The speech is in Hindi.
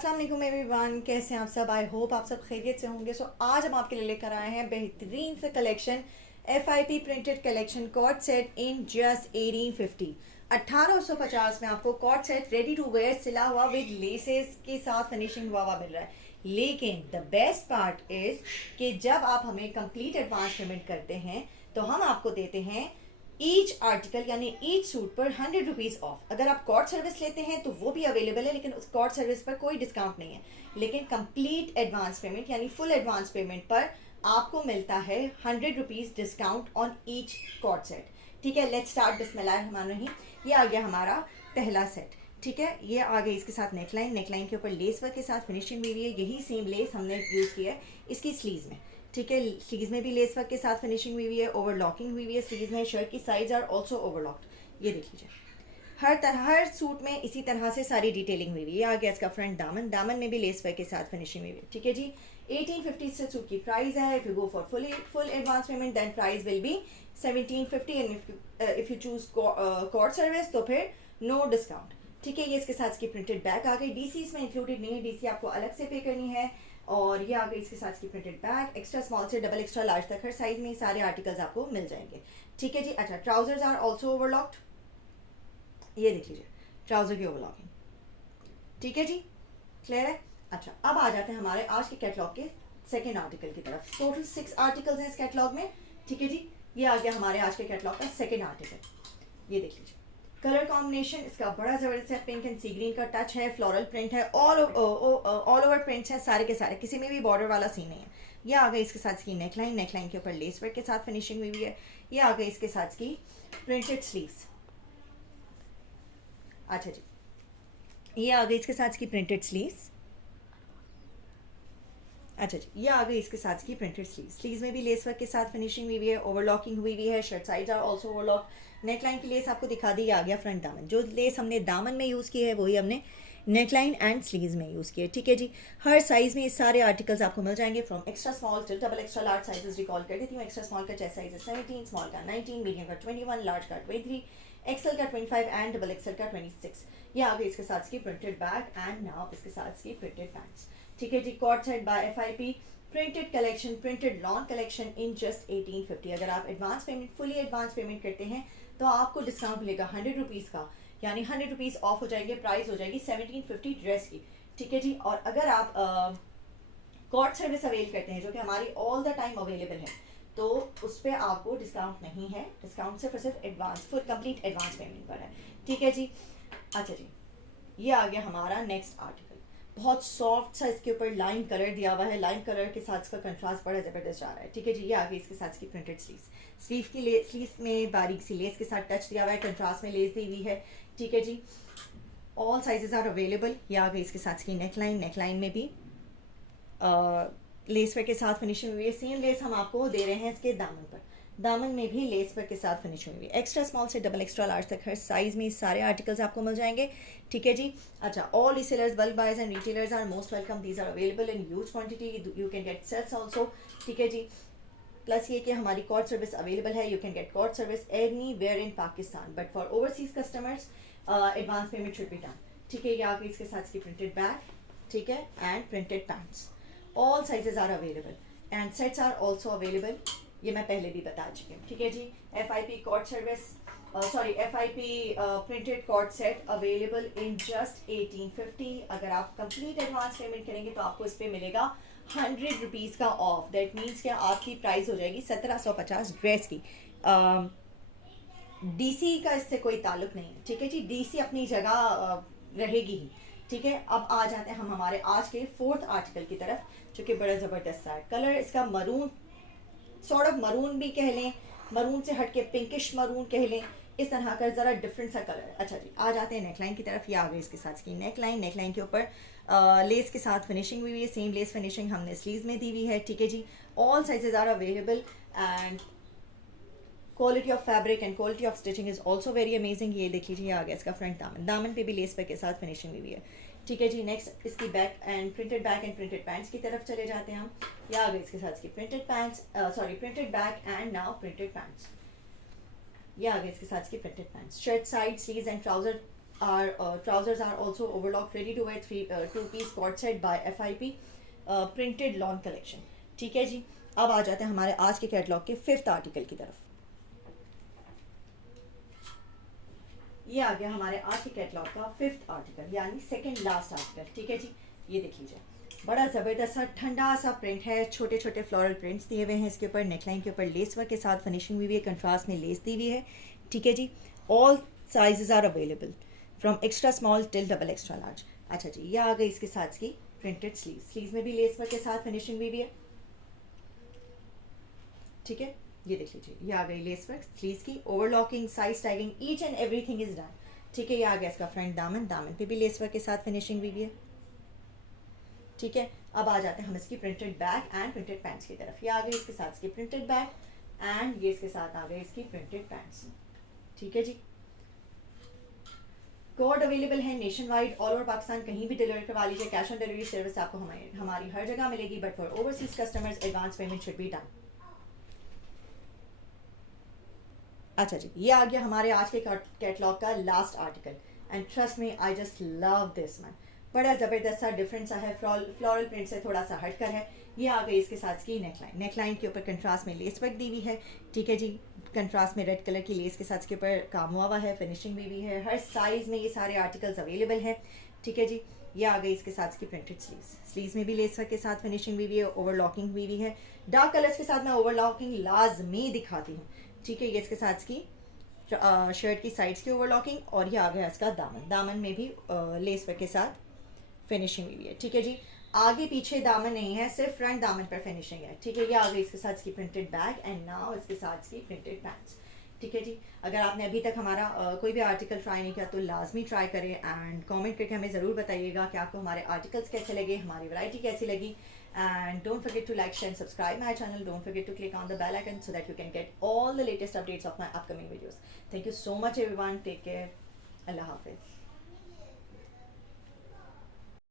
अस्सलाम वालेकुम एवरीवन, कैसे हैं आप सब। आई होप आप सब खैरियत से होंगे। आज हम आपके लिए लेकर आए हैं बेहतरीन से collection, FIP printed collection cord set in just 1850। 1850 में आपको cord set ready to wear सिला हुआ विद लेसेस के साथ फिनिशिंग हुआ मिल रहा है। लेकिन द बेस्ट पार्ट इज कि जब आप हमें कंप्लीट एडवांस पेमेंट करते हैं तो हम आपको देते हैं ईच आर्टिकल यानी ईच सूट पर 100 रुपीज़ ऑफ। अगर आप कॉर्ड सर्विस लेते हैं तो वो भी अवेलेबल है, लेकिन उस कॉर्ड सर्विस पर कोई डिस्काउंट नहीं है। लेकिन कंप्लीट एडवांस पेमेंट यानी फुल एडवांस पेमेंट पर आपको मिलता है 100 rupees discount on each cord set. ठीक है, लेट्स स्टार्ट। बिस्मिल्लाहिर्रहमानिर्रहीम। ये आ गया हमारा पहला सेट। ठीक है, ये आ गई इसके साथ नेकलाइन, नेकलाइन के ऊपर लेस वर्क के साथ फिनिशिंग हुई है। यही सेम लेस हमने यूज़ किया है इसकी स्लीव्स में। ठीक है, स्लीव्स में भी लेस वर्क के साथ फिनिशिंग हुई है, ओवरलॉकिंग हुई है स्लीव्स में। शर्ट की साइड्स आर ऑल्सो ओवरलॉक्ड। ये देख लीजिए, हर सूट में इसी तरह से सारी डिटेलिंग हुई है। ये आ गया इसका फ्रंट दामन, दामन में भी लेस वर्क के साथ फिनिशिंग हुई है। ठीक है जी, 1850 से सूट की प्राइस है। If you go for full advance payment then price will be 1750 and if you choose cord service तो फिर नो डिस्काउंट। ठीक है, ये इसके साथ इसकी प्रिंटेड बैग आ गई। डीसी इसमें इंक्लूडेड नहीं है, डीसी आपको अलग से पे करनी है। और ये आ गई इसके साथ की प्रिंटेड बैग। एक्स्ट्रा स्मॉल से डबल एक्स्ट्रा लार्ज तक हर साइज में सारे आर्टिकल्स आपको मिल जाएंगे। ठीक है जी। अच्छा, ट्राउजर्स आर ऑल्सो ओवरलॉक्ड। ये देख लीजिए, ट्राउजर की ओवरलॉकिंग। ठीक है जी, क्लियर है। अच्छा, अब आ जाते हैं हमारे आज के कैटलॉग के सेकेंड आर्टिकल की तरफ। टोटल 6 आर्टिकल्स हैं इस कैटलॉग में। ठीक है जी, ये आ गया हमारे आज के कैटलॉग का सेकेंड आर्टिकल। ये देख लीजिए, कलर कॉम्बिनेशन इसका बड़ा ज़बरदस्त है। पिंक एंड सी ग्रीन का टच है, फ्लोरल प्रिंट है, ऑल ओवर प्रिंट्स है सारे के सारे, किसी में भी बॉर्डर वाला सीन नहीं है। ये आ गई इसके साथ इसकी नेकलाइन, नेकलाइन के ऊपर लेस वर्क के साथ फिनिशिंग हुई है। ये आ गई इसके साथ इसकी प्रिंटेड स्लीव्स। अच्छा जी, ये आ गई इसके साथ इसकी प्रिंटेड स्लीव्स। अच्छा जी, ये आ गई इसके साथ की प्रिंटेड स्लीव्स में भी लेस वर्क के साथ फिनिशिंग हुई है, ओवरलॉकिंग हुई है। Shirt sides are also overlock. Neckline की लेस आपको दिखा दी। आ गया फ्रंट दामन। जो लेस हमने दामन में यूज़ की है वही हमने नेकलाइन एंड स्लीव्स में यूज़ किया है। ठीक है जी, हर साइज़ में ये सारे आर्टिकल्स आपको मिल जाएंगे from extra small till double extra large sizes. Recall कर देती हूँ, एक्स्ट्रा स्मॉल का चेस्ट साइज है 17, स्मॉल का 19, मीडियम का 21, लार्ज का 23, एक्सेल का 25 एंड डबल एक्सेल का 26। ये आ गई इसके साथ की प्रिंटेड बैग एंड नाउ इसके साथ की प्रिंटेड पैंट्स। ठीक है जी, cord set by FIP printed collection, printed lawn collection in just 1850। अगर आप advance payment fully advance payment करते हैं तो आपको डिस्काउंट मिलेगा 100 रुपीज़ का, यानी 100 रुपीज़ ऑफ हो जाएंगे। प्राइस हो जाएगी 1750 ड्रेस की। ठीक है जी, और अगर आप कॉर्ड सर्विस अवेल करते हैं जो कि हमारी ऑल द टाइम अवेलेबल है तो उस पर आपको डिस्काउंट नहीं है। डिस्काउंट सिर्फ और सिर्फ advance full complete advance payment पर है। ठीक है जी। अच्छा जी, ये आ गया हमारा नेक्स्ट आर्टिकल। बहुत सॉफ्ट सा इसके ऊपर लाइन कलर दिया हुआ है। लाइन कलर के साथ इसका कंट्रास्ट बड़ा ज़बरदस्त आ रहा है। ठीक है जी, ये आ गई इसके साथ की प्रिंटेड स्लीव्स में बारीक सी लेस के साथ टच दिया हुआ है, कंट्रास्ट में लेस दी हुई है। ठीक है जी, ऑल साइजेस आर अवेलेबल। ये आ गई इसके साथ की नेकलाइन, नेकलाइन में भी लेस वर्क के साथ फिनिशिंग हुई है। सेम लेस हम आपको दे रहे हैं इसके दामन पर, दामन में भी लेस वर्क के साथ फिनिशिंग हुई है। एक्स्ट्रा स्मॉल से डबल एक्स्ट्रा लार्ज तक हर साइज में सारे आर्टिकल्स आपको मिल जाएंगे। ठीक है जी। अच्छा, all resellers, bulk buyers and retailers are most welcome. These are available in huge quantity. You can get sets also. ठीक है जी, प्लस ये कि हमारी कॉर्ड सर्विस अवेलेबल है। You can get cord service anywhere in Pakistan, but for overseas customers advance payment should be done. ठीक है, ये आ गई इसके साथ की प्रिंटेड बैग। ठीक है, and printed pants. All sizes are available and sets are also available. ये मैं पहले भी बता चुकी हूँ। ठीक है जी, FIP cord service FIP printed cord set available in just 1850। अगर आप कंप्लीट एडवांस पेमेंट करेंगे तो आपको इस पर मिलेगा 100 रुपीज़ का ऑफ। दैट मीन्स कि आपकी प्राइस हो जाएगी 1750 ड्रेस की। DC का इससे कोई ताल्लुक नहीं है। ठीक है जी, DC अपनी जगह रहेगी ही। ठीक है, अब आ जाते हैं हम हमारे आज के फोर्थ आर्टिकल की तरफ, जो कि बड़ा ज़बरदस्त है। कलर इसका मरून, सॉर्ट ऑफ मरून भी कह लें, मरून से हट के पिंकिश मरून कह लें, इस तरह का ज़रा डिफरेंट सा कलर है। अच्छा जी, आ जाते हैं नेकलाइन की तरफ। ये आ गई इसके साथ की नेकलाइन, नेकलाइन के ऊपर लेस के साथ फिनिशिंग हुई है। सेम लेस फिनिशिंग हमने स्लीव्स में दी हुई है। ठीक है जी, all sizes are available and quality of fabric and quality of stitching is also very amazing. ये देख लीजिए, आ गया इसका फ्रंट दामन, दामन पे भी लेस पे के साथ फिनिशिंग हुई है। ठीक है जी, नेक्स्ट इसकी बैक एंड प्रिंटेड पैंट्स की तरफ चले जाते हैं हम। ये आ गए इसके साथ की printed pants, printed back and now printed pants. ये आ गए इसके साथ की printed pants. Shirt side sleeves and trouser our trousers are also overlocked, ready to wear 2-piece court set by FIP printed lawn collection. ठीक है जी, अब आ जाते हैं हमारे आज के कैटलॉग के 5th आर्टिकल की तरफ. ये आ गया हमारे आज के कैटलॉग का 5th आर्टिकल, यानी सेकंड लास्ट आर्टिकल. ठीक है जी, ये देख लीजिए, बड़ा ज़बरदस्त सा ठंडा सा प्रिंट है, छोटे छोटे फ्लोरल प्रिंट्स दिए हुए हैं इसके ऊपर, नेकलाइन के ऊपर लेस वर्क के साथ फिनिशिंग हुई है, कंट्रास्ट में लेस दी हुई है. ठीक है जी, all sizes are available from extra small till double extra large. अच्छा जी, ये आ गई इसके साथ की प्रिंटेड स्लीव में भी लेस वर्क के साथ फिनिशिंग हुई है. ठीक है, ये देख लीजिए, ये आ गई लेस वर्क स्लीव्स की, overlocking, size tagging, each and everything is done. ठीक है, ये आ गया इसका फ्रंट दामन, दामन पे भी लेस वर्क के साथ फिनिशिंग हुई है. ठीक है, अब आ जाते हैं हम इसकी printed back and printed pants की तरफ. ये आ गई इसके साथ इसकी प्रिंटेड बैक एंड ये इसके साथ आ गई इसकी प्रिंटेड पैंट्स. ठीक है जी, कोड अवेलेबल है nation wide, all over Pakistan कहीं भी डिलीवर करवा लीजिए. कैश ऑन डिलीवरी सर्विस आपको हमारी हर जगह मिलेगी, but for overseas customers advance payment should be done. अच्छा जी, ये आ गया हमारे आज के कैटलॉग का last article, and trust me I just love this man. बड़ा ज़बरदस्त सा डिफरेंट सा है, फ्लोरल प्रिंट से थोड़ा सा हटकर है. ये आ गई इसके साथ की नेकलाइन, नेकलाइन के ऊपर कंट्रास्ट में लेस वर्क दी हुई है. ठीक है जी, कंट्रास्ट में रेड कलर की लेस के साथ इसके ऊपर काम हुआ है, फिनिशिंग भी हुई है. हर साइज़ में ये सारे आर्टिकल्स अवेलेबल हैं. ठीक है जी, ये आ गई इसके साथ की प्रिंटेड स्लीव्स में भी लेस वर्क के साथ फिनिशिंग भी हुई है, ओवरलॉकिंग भी हुई है. डार्क कलर्स के साथ मैं ओवरलॉकिंग लाजमी दिखाती हूँ. ठीक है, ये इसके साथ की शर्ट की साइड्स की ओवरलॉकिंग, और ये आ गया इसका दामन, दामन में भी लेस वर्क के साथ फिनिशिंग हुई है. ठीक है जी, आगे पीछे दामन नहीं है, सिर्फ फ्रंट दामन पर फिनिशिंग है. ठीक है, ये आ गई इसके साथ की प्रिंटेड बैग एंड नाउ इसके साथ की प्रिंटेड पैंट्स. ठीक है जी, अगर आपने अभी तक हमारा कोई भी आर्टिकल ट्राई नहीं किया तो लाजमी ट्राई करें, एंड कमेंट करके हमें ज़रूर बताइएगा कि आपको हमारे आर्टिकल्स कैसे लगे, हमारी वैरायटी कैसी लगी. And don't forget to like, share and subscribe my channel. Don't forget to click on the bell icon so that you can get all the latest updates of my upcoming videos. Thank you so much everyone. Take care. Allah Hafiz.